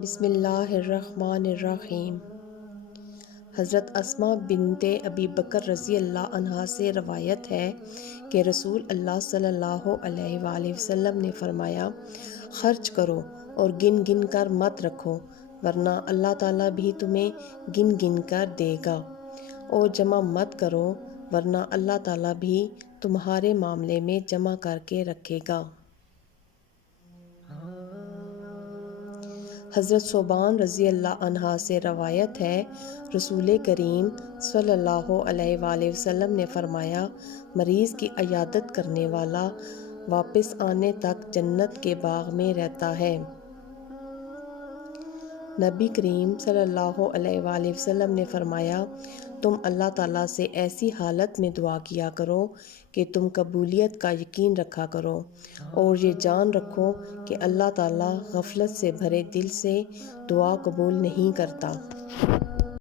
بسم اللہ الرحمن الرحیم۔ حضرت اسماء بنت ابی بکر رضی اللہ عنہا سے روایت ہے کہ رسول اللہ صلی اللہ علیہ وآلہ وسلم نے فرمایا، خرچ کرو اور گن گن کر مت رکھو، ورنہ اللہ تعالیٰ بھی تمہیں گن گن کر دے گا، اور جمع مت کرو ورنہ اللہ تعالیٰ بھی تمہارے معاملے میں جمع کر کے رکھے گا۔ حضرت ثوبان رضی اللہ عنہ سے روایت ہے، رسول کریم صلی اللہ علیہ وآلہ وسلم نے فرمایا، مریض کی عیادت کرنے والا واپس آنے تک جنت کے باغ میں رہتا ہے۔ نبی کریم صلی اللہ علیہ وآلہ وسلم نے فرمایا، تم اللہ تعالیٰ سے ایسی حالت میں دعا کیا کرو کہ تم قبولیت کا یقین رکھا کرو، اور یہ جان رکھو کہ اللہ تعالیٰ غفلت سے بھرے دل سے دعا قبول نہیں کرتا۔